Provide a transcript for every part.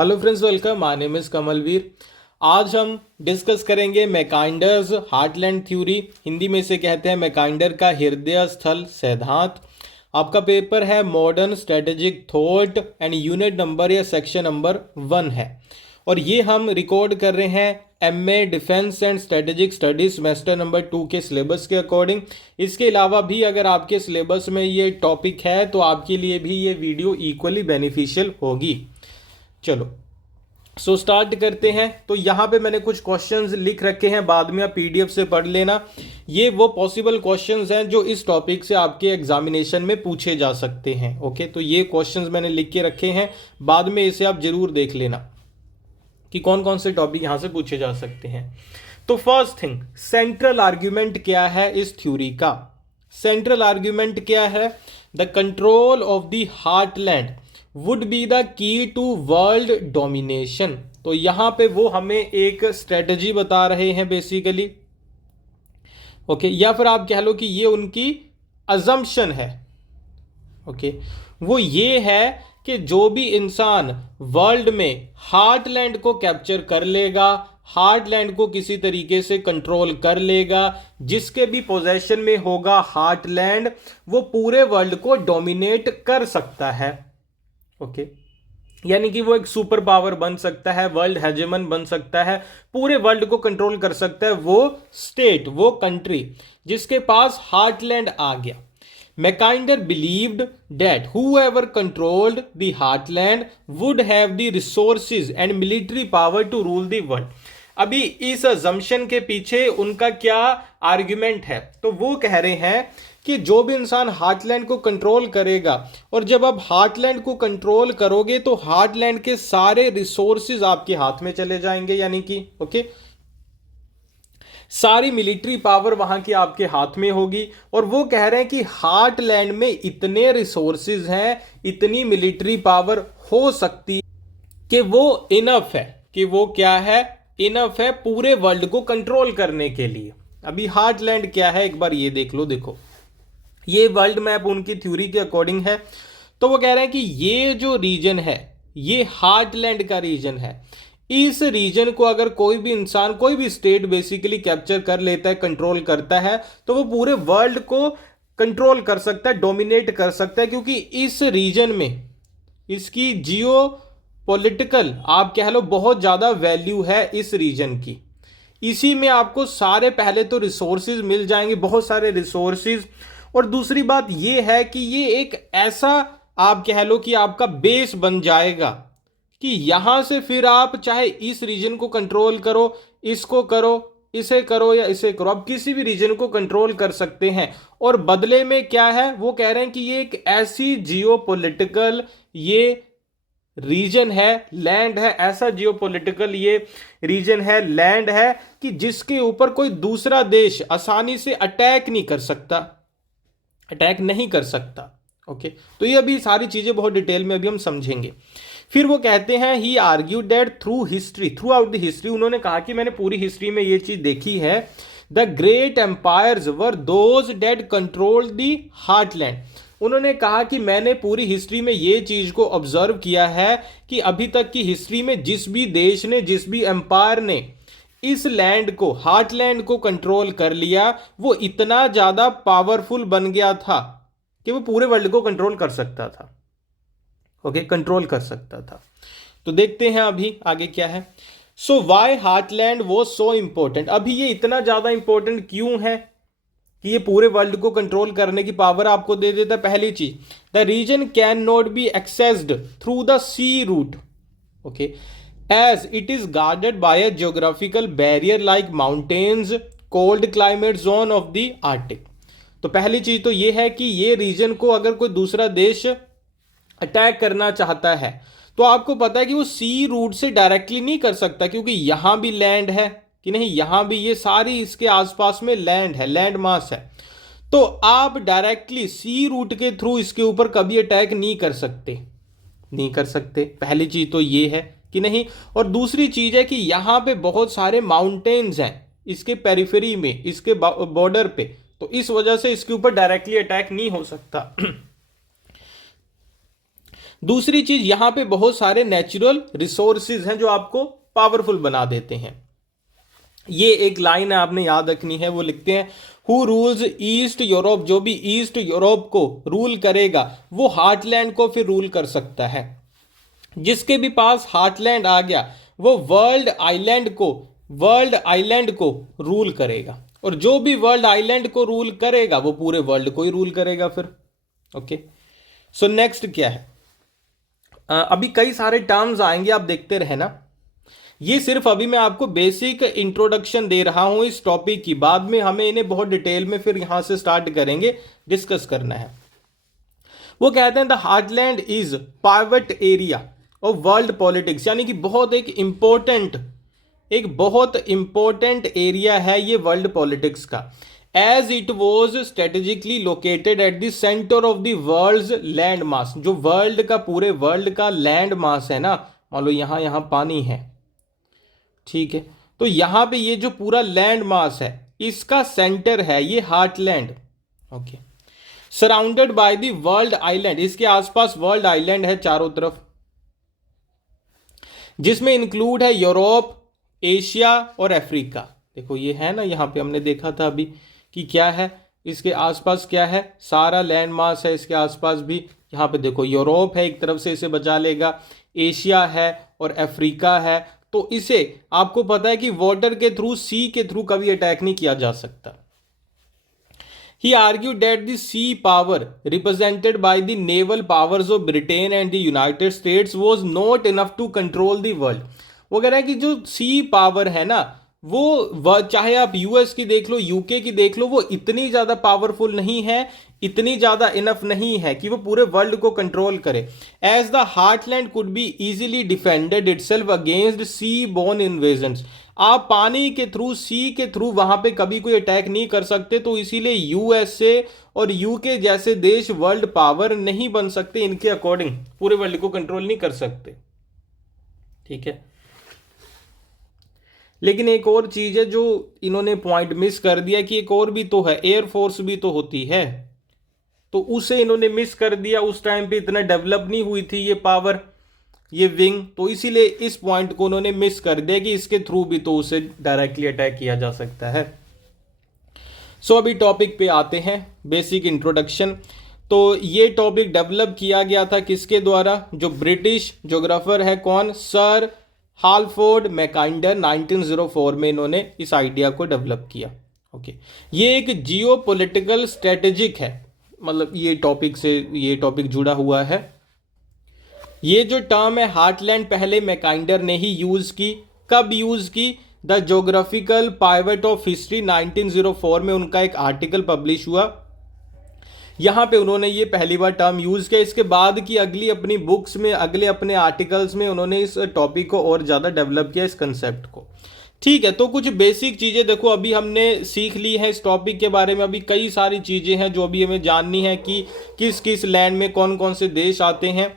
Hello friends, welcome. My name is Kamalveer. आज हम discuss करेंगे मैकाइंडर्स हार्टलैंड थ्योरी। हिंदी में इसे कहते हैं मैकाइंडर का हृदय स्थल सिद्धांत। आपका पेपर है modern strategic thought and unit number या सेक्शन नंबर 1 है। और ये हम रिकॉर्ड कर रहे हैं MA defence and strategic studies semester number 2 के सिलेबस के अकॉर्डिंग। इसके अलावा भी अगर आपके सिलेबस में ये टॉपिक है तो आपके लिए भी ये वीडियो इक्वली बेनिफिशियल होगी। चलो स्टार्ट करते हैं। तो यहाँ पे मैंने कुछ क्वेश्चंस लिख रखे हैं, बाद में आप पीडीएफ से पढ़ लेना। ये वो पॉसिबल क्वेश्चंस हैं जो इस टॉपिक से आपके एग्जामिनेशन में पूछे जा सकते हैं। ओके, तो ये क्वेश्चंस मैंने लिख के रखे हैं, बाद में इसे आप जरूर देख लेना कि कौन कौन से टॉपिक यहां से पूछे जा सकते हैं। तो फर्स्ट थिंग, सेंट्रल आर्ग्यूमेंट क्या है इस थ्योरी का? सेंट्रल आर्ग्यूमेंट क्या है? The control of the heartland would be the key to world domination. तो यहां पे वो हमें एक स्ट्रेटजी बता रहे हैं बेसिकली। ओके, या फिर आप कह लो कि ये उनकी अजम्पशन है। ओके, वो ये है कि जो भी इंसान वर्ल्ड में हार्टलैंड को कैप्चर कर लेगा, हार्टलैंड को किसी तरीके से कंट्रोल कर लेगा, जिसके भी पोजेशन में होगा हार्टलैंड, वो पूरे वर्ल्ड को डोमिनेट कर सकता है। ओके, यानी कि वो एक सुपर पावर बन सकता है, वर्ल्ड हेजेमन बन सकता है, पूरे वर्ल्ड को कंट्रोल कर सकता है वो स्टेट, वो कंट्री जिसके पास हार्टलैंड आ गया। मैकाइंडर believed that whoever controlled the heartland would have the resources and military power to rule the world। अभी इस अजम्पशन के पीछे उनका क्या आर्ग्यूमेंट है? तो वो कह रहे हैं कि जो भी इंसान हार्टलैंड को कंट्रोल करेगा, और जब आप हार्टलैंड को कंट्रोल करोगे तो हार्टलैंड के सारे रिसोर्सेज आपके हाथ में चले जाएंगे, यानी कि ओके, सारी मिलिट्री पावर वहां की आपके हाथ में होगी। और वो कह रहे हैं कि हार्टलैंड में इतने रिसोर्सेज हैं, इतनी मिलिट्री पावर हो सकती है कि वो इनफ है, कि वो क्या है, इनफ है पूरे वर्ल्ड को कंट्रोल करने के लिए। अभी हार्टलैंड क्या है एक बार ये देख लो। देखो, ये वर्ल्ड मैप उनकी थ्योरी के अकॉर्डिंग है। तो वो कह रहे हैं कि ये जो रीजन है, ये हार्टलैंड का रीजन है। इस रीजन को अगर कोई भी इंसान, कोई भी स्टेट बेसिकली कैप्चर कर लेता है, कंट्रोल करता है, तो वो पूरे वर्ल्ड को कंट्रोल कर सकता है, डोमिनेट कर सकता है, क्योंकि इस रीजन में इसकी जियो पॉलिटिकल आप कह लो बहुत ज्यादा वैल्यू है इस रीजन की। इसी में आपको सारे पहले तो रिसोर्सेज मिल जाएंगे, बहुत सारे रिसोर्सेज। और दूसरी बात यह है कि ये एक ऐसा आप कह लो कि आपका बेस बन जाएगा कि यहां से फिर आप चाहे इस रीजन को कंट्रोल करो, इसको करो, इसे करो या इसे करो, आप किसी भी रीजन को कंट्रोल कर सकते हैं। और बदले में क्या है, वो कह रहे हैं कि ये एक ऐसी जियोपॉलिटिकल ये रीजन है, लैंड है, ऐसा जियोपॉलिटिकल ये रीजन है, लैंड है कि जिसके ऊपर कोई दूसरा देश आसानी से अटैक नहीं कर सकता, अटैक नहीं कर सकता। ओके, तो ये अभी सारी चीजें बहुत डिटेल में अभी हम समझेंगे। फिर वो कहते हैं he argue that through history, throughout the history, उन्होंने कहा कि मैंने पूरी हिस्ट्री में ये चीज देखी है, the great empires were those that control the heartland. उन्होंने कहा कि मैंने पूरी हिस्ट्री में ये चीज को ऑब्जर्व किया है कि अभी तक की हिस्ट्री में जिस भी देश ने, जिस भी एम्पायर ने इस लैंड को, हार्टलैंड को कंट्रोल कर लिया, वो इतना ज्यादा पावरफुल बन गया था कि वो पूरे वर्ल्ड को कंट्रोल कर सकता था। ओके, कंट्रोल कर सकता था। तो देखते हैं अभी आगे क्या है। So why heartland was so important. अभी ये इतना ज्यादा इंपॉर्टेंट क्यों है कि ये पूरे वर्ल्ड को कंट्रोल करने की पावर आपको दे देता है? पहली चीज, the region cannot be accessed through the sea route, okay, as it is guarded by a geographical barrier like mountains, cold climate zone of the Arctic. तो पहली चीज तो ये है कि ये रीजन को अगर कोई दूसरा देश अटैक करना चाहता है तो आपको पता है कि वो सी रूट से डायरेक्टली नहीं कर सकता, क्योंकि यहां भी लैंड है कि नहीं, यहां भी ये सारी इसके आसपास में लैंड है, लैंड मास है। तो आप डायरेक्टली सी रूट के थ्रू इसके ऊपर कभी अटैक नहीं कर सकते, नहीं कर सकते। पहली चीज तो ये है कि नहीं। और दूसरी चीज है कि यहां पे बहुत सारे माउंटेन्स हैं इसके पेरिफेरी में, इसके बॉर्डर पे, तो इस वजह से इसके ऊपर डायरेक्टली अटैक नहीं हो सकता। दूसरी चीज, यहां पे बहुत सारे नेचुरल रिसोर्सेज हैं जो आपको पावरफुल बना देते हैं। ये एक लाइन है आपने याद रखनी है, वो लिखते हैं हु रूल्स ईस्ट यूरोप, जो भी ईस्ट यूरोप को रूल करेगा वो हार्टलैंड को फिर रूल कर सकता है। जिसके भी पास हार्टलैंड आ गया वो वर्ल्ड आइलैंड को रूल करेगा, और जो भी वर्ल्ड आइलैंड को रूल करेगा वो पूरे वर्ल्ड को ही रूल करेगा फिर। ओके, सो नेक्स्ट क्या है, अभी कई सारे टर्म्स आएंगे, आप देखते रहना। ये सिर्फ अभी मैं आपको बेसिक इंट्रोडक्शन दे रहा हूं इस टॉपिक की, बाद में हमें इन्हें बहुत डिटेल में फिर यहां से स्टार्ट करेंगे, डिस्कस करना है। वो कहते हैं the heartland is pivot area of world politics, यानी कि एक बहुत इंपॉर्टेंट एरिया है ये वर्ल्ड पॉलिटिक्स का। As it was strategically located at the centre of the world land mass, जो वर्ल्ड का पूरे वर्ल्ड का लैंड मास है ना, मान लो यहां पानी है, ठीक है, तो यहां पे ये जो पूरा लैंड मास है इसका सेंटर है ये heartland. Okay, surrounded by the world island, इसके आसपास वर्ल्ड आइलैंड है चारों तरफ, जिसमें इंक्लूड है यूरोप, एशिया और अफ्रीका। देखो ये है ना, यहां पे हमने देखा था अभी कि क्या है इसके आसपास, क्या है, सारा लैंड मास है इसके आसपास भी। यहां पे देखो यूरोप है एक तरफ से, इसे बचा लेगा, एशिया है और अफ्रीका है। तो इसे आपको पता है कि वाटर के थ्रू, सी के थ्रू कभी अटैक नहीं किया जा सकता। He argued that the sea power represented by the naval powers of Britain and the United States was not enough to control the world. वो कह रहा है कि जो सी पावर है ना, वो चाहे आप यूएस की देख लो, यूके की देख लो, वो इतनी ज्यादा पावरफुल नहीं है, इतनी ज्यादा इनफ नहीं है कि वो पूरे वर्ल्ड को कंट्रोल करे। As the heartland could be easily defended itself against sea borne invasions, आप पानी के थ्रू, सी के थ्रू वहां पे कभी कोई अटैक नहीं कर सकते, तो इसीलिए यूएसए और यूके जैसे देश वर्ल्ड पावर नहीं बन सकते, इनके अकॉर्डिंग पूरे वर्ल्ड को कंट्रोल नहीं कर सकते। ठीक है, लेकिन एक और चीज है जो इन्होंने पॉइंट मिस कर दिया कि एक और भी तो है, एयरफोर्स भी तो होती है, तो उसे इन्होंने मिस कर दिया। उस टाइम पे इतना डेवलप नहीं हुई थी ये पावर, ये विंग, तो इसीलिए इस पॉइंट को उन्होंने मिस कर दिया कि इसके थ्रू भी तो उसे डायरेक्टली अटैक किया जा सकता है। सो अभी टॉपिक पे आते हैं, बेसिक इंट्रोडक्शन। तो ये टॉपिक डेवलप किया गया था किसके द्वारा, जो ब्रिटिश ज्योग्राफर है, कौन, सर हालफोर्ड मैकाइंडर, 1904 में इन्होंने इस आइडिया को डेवलप किया। ओके, ये एक जियो पॉलिटिकल स्ट्रेटेजिक है, मतलब ये टॉपिक जुड़ा हुआ है। ये जो टर्म है हार्टलैंड पहले मैकाइंडर ने ही यूज की, कब यूज की, the geographical pivot of history 1904 में उनका एक आर्टिकल पब्लिश हुआ, यहां पे उन्होंने ये पहली बार टर्म यूज किया। इसके बाद की अगली अपनी बुक्स में, अगले अपने आर्टिकल्स में उन्होंने इस टॉपिक को और ज्यादा डेवलप किया, इस कंसेप्ट को। ठीक है, तो कुछ बेसिक चीजें देखो अभी हमने सीख ली है इस टॉपिक के बारे में। अभी कई सारी चीजें हैं जो अभी हमें जाननी है कि किस किस लैंड में कौन कौन से देश आते हैं,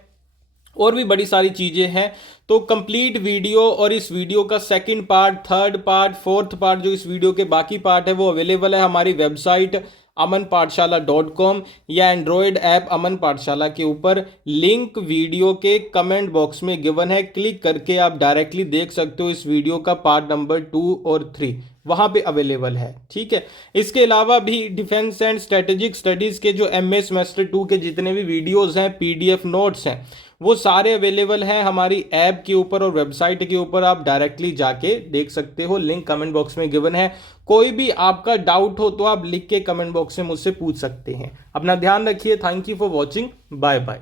और भी बड़ी सारी चीजें हैं। तो कंप्लीट वीडियो और इस वीडियो का second part, third part, fourth part, जो इस वीडियो के बाकी पार्ट है वो अवेलेबल है हमारी वेबसाइट amanpathshala.com या एंड्रॉयड ऐप अमन पाठशाला के ऊपर। लिंक वीडियो के कमेंट बॉक्स में गिवन है, क्लिक करके आप डायरेक्टली देख सकते हो इस वीडियो का पार्ट नंबर 2 और 3 वहां पे अवेलेबल है। ठीक है, इसके अलावा भी डिफेंस एंड स्ट्रेटेजिक स्टडीज के जो एमए सेमेस्टर 2 के जितने भी वीडियोस हैं, पीडीएफ नोट्स हैं, वो सारे अवेलेबल हैं हमारी ऐप के ऊपर और वेबसाइट के ऊपर, आप डायरेक्टली जाके देख सकते हो। लिंक कमेंट बॉक्स में गिवन है। कोई भी आपका डाउट हो तो आप लिख के कमेंट बॉक्स में मुझसे पूछ सकते हैं। अपना ध्यान रखिए। Thank you for watching, bye bye.